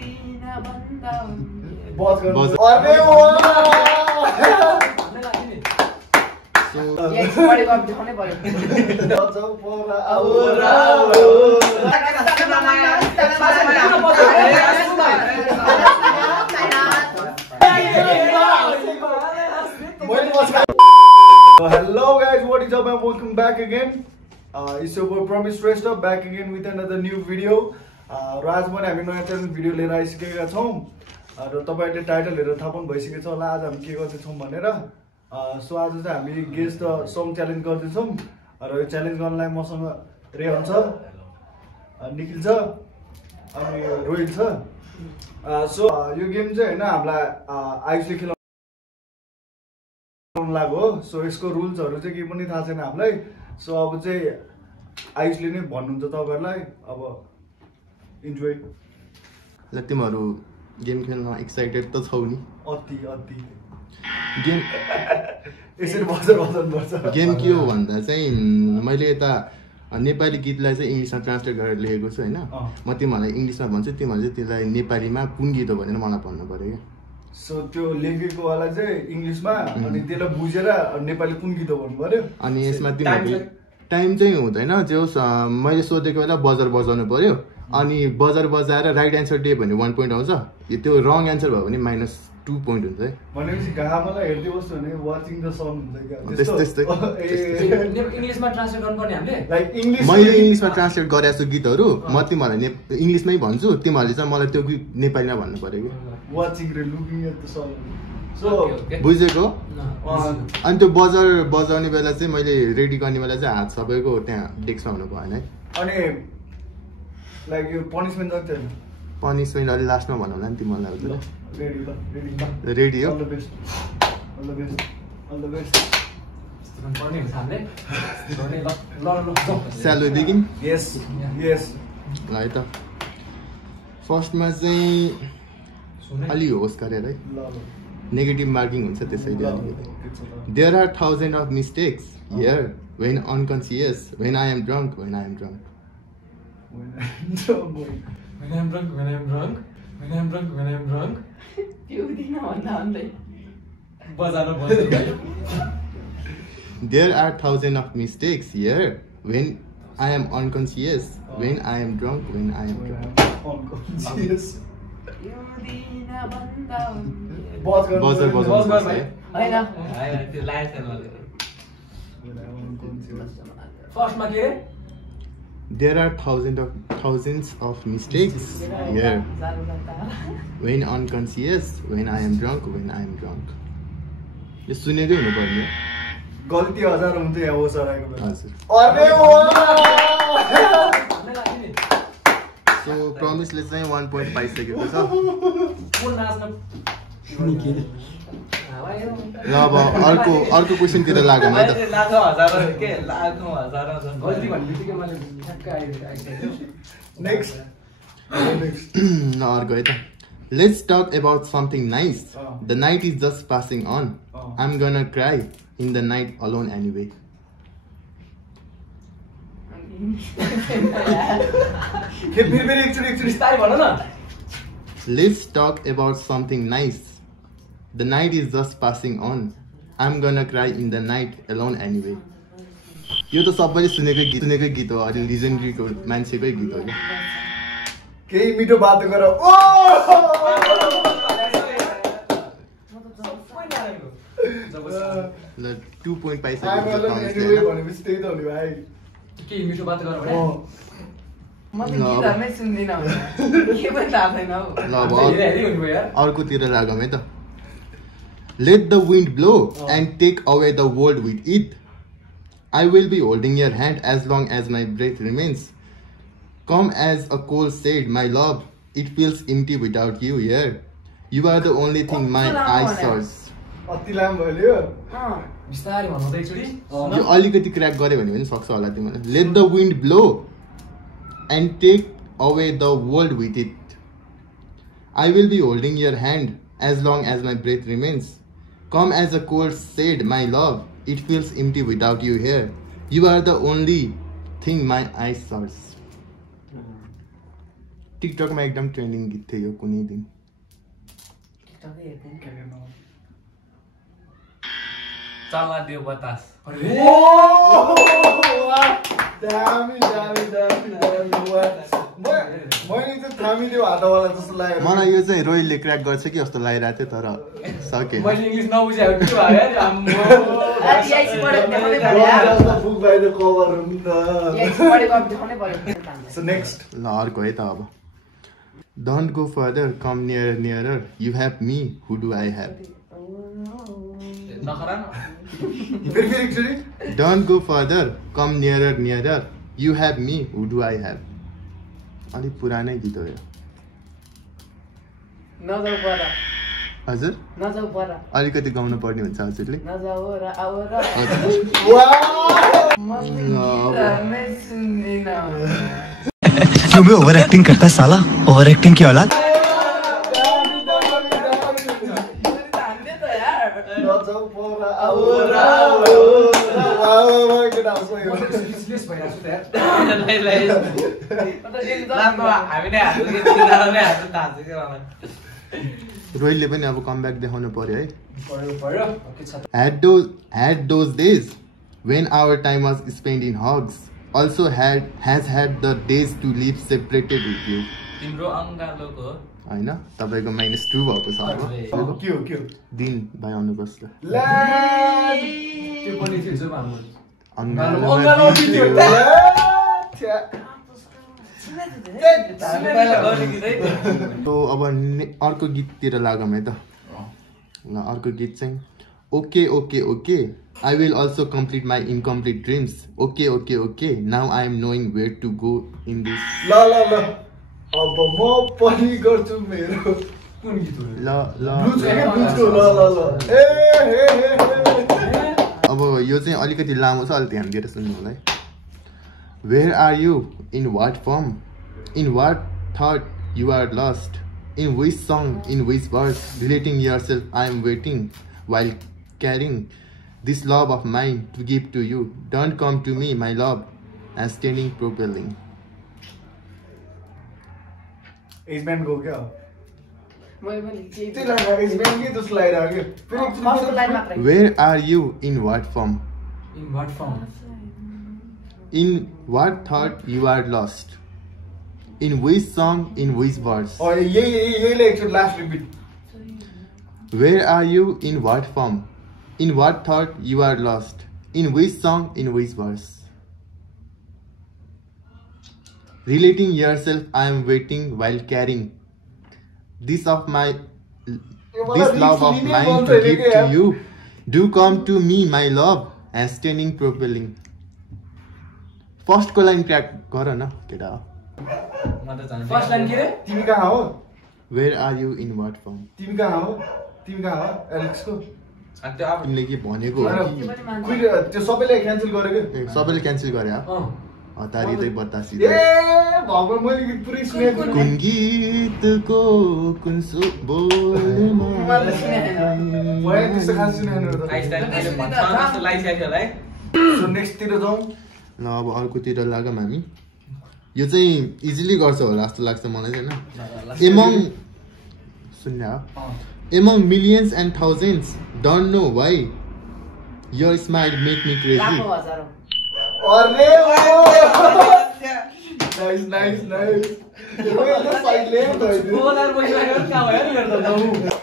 Hello guys, what is up and welcome back again. It's your boy Promise Shrestha back again with another new video. र आज पनि हामी नयाँ challenge video लिएर आइसकेका छौँ र तपाईहरुले टाइटल हेरेर थाहा पनि भइसकेको छ होला आज हामी के गर्दैछौँ भनेर। सो आज चाहिँ हामी गेस द सङ च्यालेन्ज गर्दैछौँ र यो च्यालेन्ज गर्नलाई मसँग रेहन छ, निखिल छ अनि रोहित छ। सो यो गेम चाहिँ हैन हामीलाई आयुषले खेलाउन लाग्यो हो। सो यसको रुल्सहरु चाहिँ के पनि थाहा छैन हामीलाई। सो अब चाहिँ आयुषले नै भन्नुहुन्छ तपाईहरुलाई। अब इन्जोय। ल तिमीहरु गेम खेल्न एक्साइटेड त छौ नि? अति गेम यसरी बजर पर्छ। गेम के हो भन्दा चाहिँ मैले यता नेपाली गीतलाई चाहिँ इंग्लिशमा ट्रान्सलेट गरेर लेखेको छु हैन। म तिमीहरुलाई इंग्लिशमा भन्छु, तिमीहरुले चाहिँ त्यसलाई नेपालीमा कुन गीत हो भनेर मलाई भन्नु पर्यो के। सो त्यो लेखेको वाला चाहिँ इंग्लिशमा अनि त्यसलाई बुझेर नेपाली कुन गीत हो भन्नु पर्यो। अनि यसमा तिमीहरुले टाइम चाहिँ हुँदैन, जे होस् मैले सोधेको बेला बजर बजाउनु पर्यो। अनि बजार बजाएर राइट एन्सर दिए भने 1 पोइन्ट आउँछ, त्यो रङ एन्सर भयो भने -2 पोइन्ट हुन्छ है। भनेपछि घामलाई हेर्दै बस्नु भने वाचिङ द सन हुन्छ के त्यस्तै। इंग्लिशमा ट्रान्सलेट गर्नुपर्ने हामीले लाइक इंग्लिश मैले इंग्लिशमा ट्रान्सलेट गरेको छु गीतहरु, म तिमीहरुलाई इंग्लिशमै भन्छु, तिमीहरुले चाहिँ मलाई त्यो गीत नेपालीमा भन्नु पर्यो के। वाचिङ र looking at the sun. So बुझेको? अनि त्यो बजार बजाउने बेला चाहिँ मैले रेडी गर्ने बेला चाहिँ हात सबैको त्यहाँ डेस्कमा हुनु भएन है। अनि लाइक यो पनिशमेन्ट जति हैन, पनिशमेन्ट अलि लास्टमा भन्नु होला नि तिमीलाई। रेडी हो? All the best all the best all the best. पर्ने हुन्छ हामीले गर्ने। ल स्यालो बिगिन। यस यस। ल है त फर्स्टमा चाहिँ अलि होस् गरेर है, नेगेटिभ मार्किङ हुन्छ त्यसैले अलिकति। There are thousand of mistakes here when unconscious when I am drunk when I am drunk. When I'm drunk. There are thousands of mistakes here when I am unconscious, when I am drunk, when I am drunk. Unconscious. Buzzer फर्स्टमा के There are thousands of mistakes here when unconscious, when I am drunk, when I am drunk. यो सुनेकै हुनु पर्ने। गल्ती हजार हुन्छ यहाँ ओसराको बेला। हजुर। अरे सो प्रमिसले चाहिँ 1 पोइन्ट पाइसकेको छ। ल अब अर्को क्वेशनतिर लागौँ है त। नेक्स्ट ल अर्को है त। Let's talk about something nice. The night is just passing on. I'm gonna cry in the night alone anyway. Let's talk about something nice. The night is just passing on. I'm gonna cry in the night alone anyway. यो त सबैले सुनेकै गीत हो, अलि लिजेन्डरीको मान्छेकै गीत हो। केही मिठो बात गर। ओ ल 2 पोइन्ट पाइसकेको छ। भनेपछि त्यही त हो नि भाइ। के मिठो बात गर भने म त गीतहरुमै सुन्दिन, के पनि थाहा छैन हौ। ल अब अर्कोतिर लागौँ है त। Let the wind blow and take away the world with it. I will be holding your hand as long as my breath remains. Come as a cold said, my love, it feels empty without you here. You are the only thing my eyes search. अति लामो भयो बिस्तारै भन्नु त एकचोटी। यो अलिकति crack गरे भने पनि सक्छ होला तिमीले। Let the wind blow and take away the world with it. I will be holding your hand as long as my breath remains. Come as a cold said, my love, it feels empty without you here. You are the only thing my eyes search. टिकटकमा एकदम trending गीत थियो यो कुनै दिन टिकटकै हेर्दैन चला दियो बतास मलाई यो चाहिँ रोहितले क्र्याक गर्छ कि जस्तो लागिरहेको थियो तर सकेन मैले इङ्ग्लिस नबुझेको के भयो ल अर्को है त अब don't go further com nearer you have me who do I have Don't go further, come nearer, you have me, who do I have? अलिक पुरानै गीत हो यो नजाऊ पर हजुर नजाऊ पर अलिकति गाउनु पर्ने हुन्छ हजुरले नजाऊ र आऊ र क्यों बे ओवर एक्टिंग करता है साला ओवर एक्टिंग की औलाद रोहितले पनि अब कमब्याक देखाउनु पर्यो है had those days when our time was spent in hugs also has had the days to live separated with you तिम्रो अंगालोको हैन तपाईको -2 भएको छ अब के हो दिन भाइ आउनुपर्छ त्यो पनि थियो जो हाम्रो तो अब अर्को गीततिर लागौँ है त ल अर्को गीत चाहिँ okay okay okay I will also complete my incomplete dreams. Okay. Now I am knowing where to go in this. La. अब म पनि गर्छु मेरो कुन गीत हो ल अब यो चाहिँ अलिकति लामो छ अलि ध्यान दिएर सुन्नु होला है Where are you? In what form? In what thought you are lost? In which song? In which verse? Relating yourself, I am waiting while carrying this love of mine to give to you. Don't come to me, my love, and standing propelling. As band को क्या मैले पनि त्यो लाग्यो as band के जस्तो लागिरहेको first line मात्रै Where are you? In what form? In what form In what thought you are lost? In which song? In which verse? ओ यही एकचोटि last repeat Where are you? In what form? In what thought you are lost? In which song? In which verse? Relating yourself, I am waiting while carrying this love of mine to give to you. Do come to me, my love, and standing propelling. First को line crack गर न केटा first line के रे तिमी कहाँ हो Where are you? In what form? तिमी कहाँ हो एलेक्स को त्यो अब तिमीले के भनेको त्यो सबैले क्यान्सल गरेको सबैले क्यान्सल गरे हतारी चाहिँ बतासी ए भगवान मैले गीत पुरै सुनेको कुन गीतको कुन बोलमा मैले त्यस्तो खास सुनेन आइस्टाइल मैले भन्छ जस्तो लागिसक्यो होला है सो नेक्स्ट तिर जाउँ ल अब अर्कोतिर लागौँ हामी यो चाहिँ इजिली गर्छ होला जस्तो लाग्छ मलाई चाहिँ एमङ सुन्ने हो Among millions and thousands, don't know why your smile make me crazy. अरे nice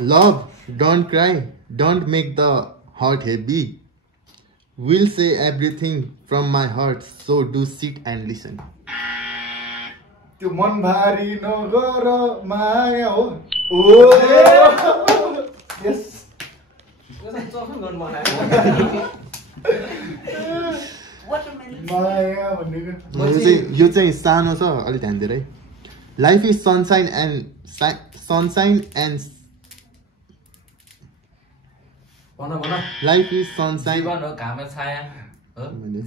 Love, don't cry, don't make the heart heavy. We'll say everything from my heart, so do sit and listen. त्यो मन भारी नगर माया हो ओ यस माया भनेको यो चाहिँ सानो छ अलि ध्यान दिएर है life is sunshine and life is sunshine जीवन हो घाम छाया हो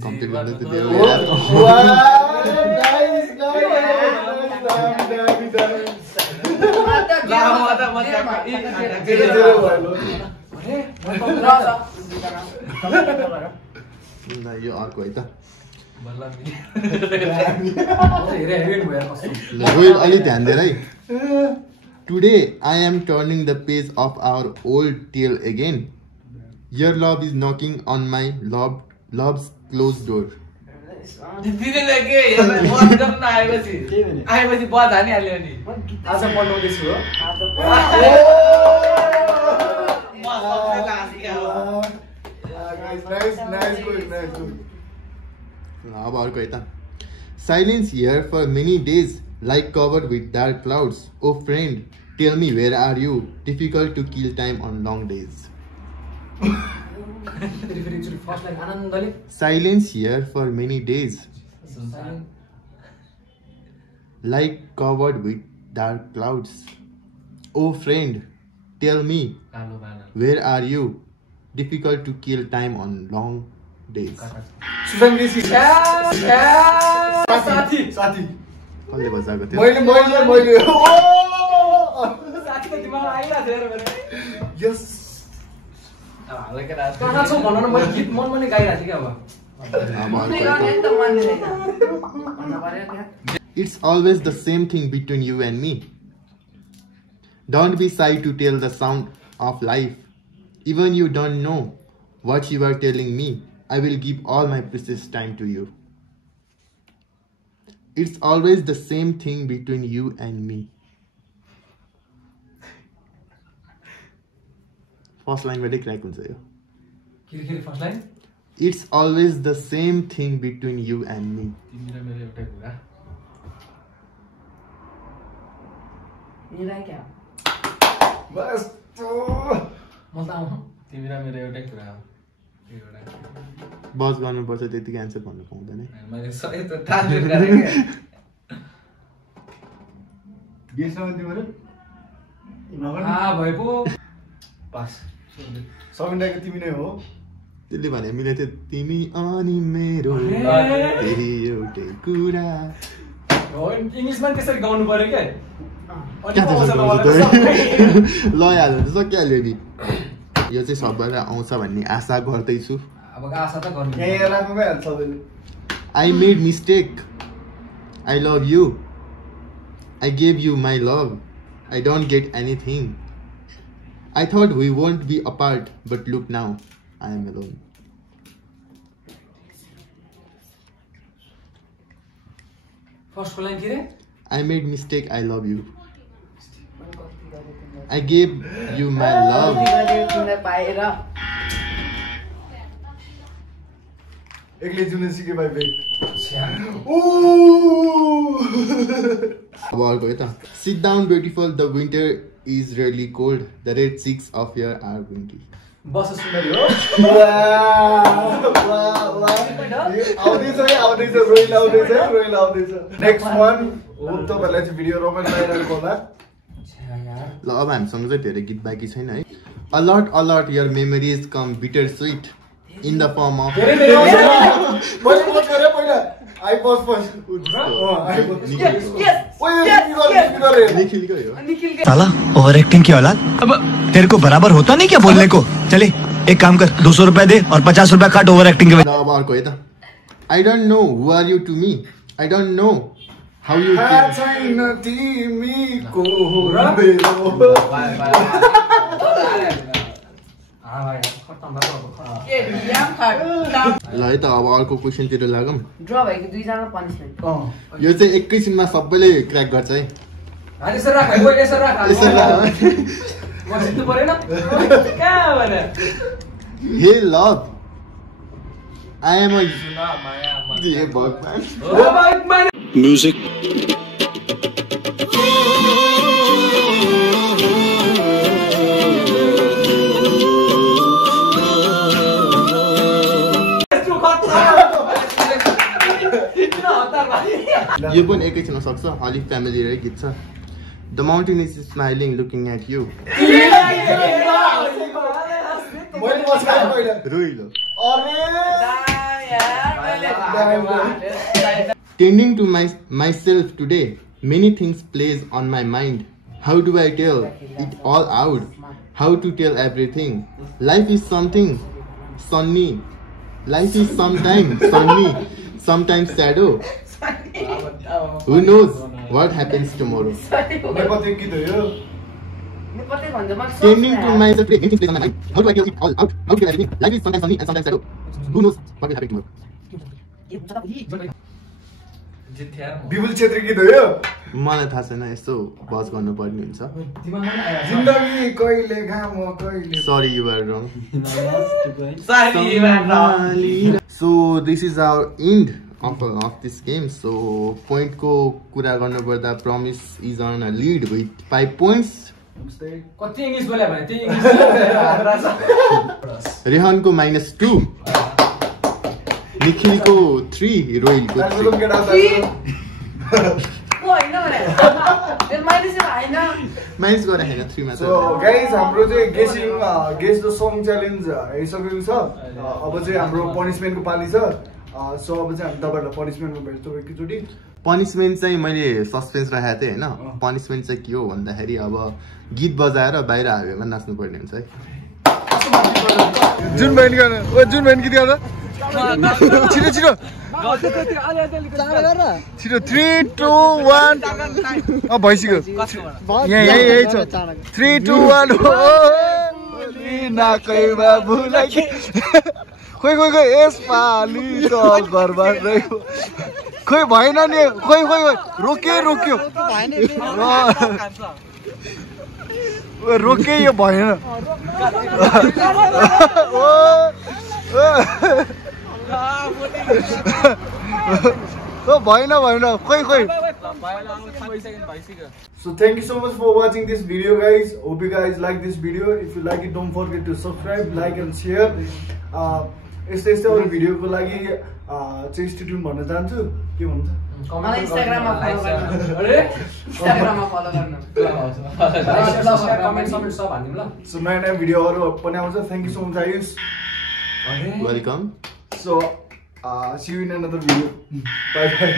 कम्प्लिट गर्न त दियो यो अर्को है त रोहिल अलि ध्यान दे है. Today I am turning the page of our old tale again. Your love is knocking on my love's closed door. दिदीले के बस गर्न आएपछि बज हानिहाल्यो नि. आज पढ्नुहुँदैछु हो. अब अर्को है त. Silence here for many days, like covered with dark clouds. Oh friend, tell me where are you? Difficult to kill time on long days. Silence here for many days, like covered with dark clouds. Oh friend, tell me where are you? Difficult to kill time on long days. साथी कसले बजाएको थियो? मैले साथीको दिमागमा आइरहेको थियो मेरो. यस कहाँ छौ भन न. मैले गीत मनमा नै गाइरहेको थिएँ क्या. It's always the same thing between you and me. Don't be shy to tell the sound of life. Even you don't know what you are telling me. I will give all my precious time to you. It's always the same thing between you and me. First line very crack huncha yo. के first line. It's always the same thing between you and me. तिमी र मेरो एउटै कुरा. निराय क्या बस म त आउँ. तिमी र मेरो एउटै कुरा हो. बस गर्नुपर्छ त्यतिकै एन्सर भन्नु पाउँदैन. मैले सही त ट्रान्सलेट गरेँ के. गेसमा तिम्रो भए पो पास. सबिन्दाको तिमी नै हो. त्यसले भने मिले थियो तिमी अनि मेरो फेरि एउटै कुरा. इङ्ग्लिसमा त्यसरी गाउनु पर्यो क्या. ल याद हुन्छ सकिहाल्यो नि. यो चाहिँ सबैलाई आउँछ भन्ने आशा गर्दैछु. अब आशा त गर्नु. यहाँ राख्नुमै हाल्छ सबैले. I made mistake. I love you. I gave you my love. I don't get anything. I thought we won't be apart, but look now, I am alone. First को लाइन के रे? I made mistake. I love you. I gave you my love. एक्लै जुन सिके भाइ भाइ. अब अर्को है त. Sit down, beautiful. The winter is really cold. The red cheeks of your are windy. बस सुन्दरी हो. आउँदैछ रोइल आउँदैछ. नेक्स्ट वान तपाईँहरूलाई चाहिँ भिडियो रोमान्स लगाइरहेको होला. ल अब हामीसँग चाहिँ धेरै गीत बाँकी छैन है. Alert your memories come bitter sweet in the form of साला ओवर एक्टिंग की औलाद. अब तेरे को बराबर होता नहीं क्या बोलने को. चले एक काम कर 200 रुपए दे और 50 रुपए काट ओवर एक्टिंग के. अब अर्को है त. I don't know who are you to me. I don't know how you छैन तिमीको ल है त. अब अर्को क्वेसनतिर लागौँ. ड्र भएको दुईजना पनिसमेन्ट. यो चाहिँ एकैछिनमा सबैले क्र्याक गर्छ है. यसो राख यसो राख. म जित्नु परेन. कहाँ भने हे लभ I am a माया भगवान. म्यूजिक. यो पनि एकैछिनमा सक्छ. अलिक फ्यामिली र गीत छ. The mountain is smiling looking at you. रोइलो. Tending to myself today, many things plays on my mind. How do I tell it all out? How to tell everything? Life is something sunny. Life is sometimes sunny, sometimes shadow. Who knows what happens tomorrow? नेपथ्य गीत हो यो नेपथ्य भन्छ म Tending to myself, anything plays on my mind. How do I kill it all out? How do I everything? Life is sometimes sunny and sometimes shadow. Who knows what will happen tomorrow? विपुल छेत्री गीत हो यो मलाई थाहा छैन यस्तो बस गर्नुपर्ने हुन्छ जिन्दगी कहिले घाम कहिले sorry you are wrong Sorry, so this is our end of this game so पोइन्टको कुरा गर्नुपर्दा promise is on a lead with 5 points कति इंग्लिश बोले भने त्यही इंग्लिश रेहनको -2 निखिलको 3 रोहिलको 3 होइन भने माइनस हैन माइनस गरेर हैन 3 मा सो गाइज हाम्रो चाहिँ गेस द सङ च्यालेन्ज आइसकेको छ अब चाहिँ हाम्रो पनिसमेन्टको पाली छ सो अब चाहिँ हामी तपाईहरुलाई पनिसमेन्टमा भेट्छौँ एकचोटी पनिसमेन्ट चाहिँ मैले सस्पेन्स राखेको थिएँ हैन पनिसमेन्ट चाहिँ के हो भन्दाखेरि अब गीत बजाएर बाहिर हावेमा नाच्नु पर्ने हुन्छ है जुन बहिनी गर्न ओ जुन बहिनी गीत गाउन छिटो छिटो छिटो 3 2 1 भइसक्यो यही छ 3 2 1 नाकै बाबुलाई खोइ खोइ खोइ यसपालि त घरमा रहेको खोइ भएन नि खोइ खोइ रोक्यो रोके यो भएन भएन खोइ So thank you so much for watching this video guys. Hope you guys like this video. If you like it, don't forget to subscribe, like and share. यस्तै अरु भिडियोको लागि चाहिँ स्टे ट्युन भन्न चाहन्छु के भन्छ मलाई इन्स्टाग्राममा फलो गर्न कमेन्ट सब हाल्दिम ल सो नयाँ भिडियोहरु पनि आउँछ thank you so much Ayush welcome so see you in another video bye bye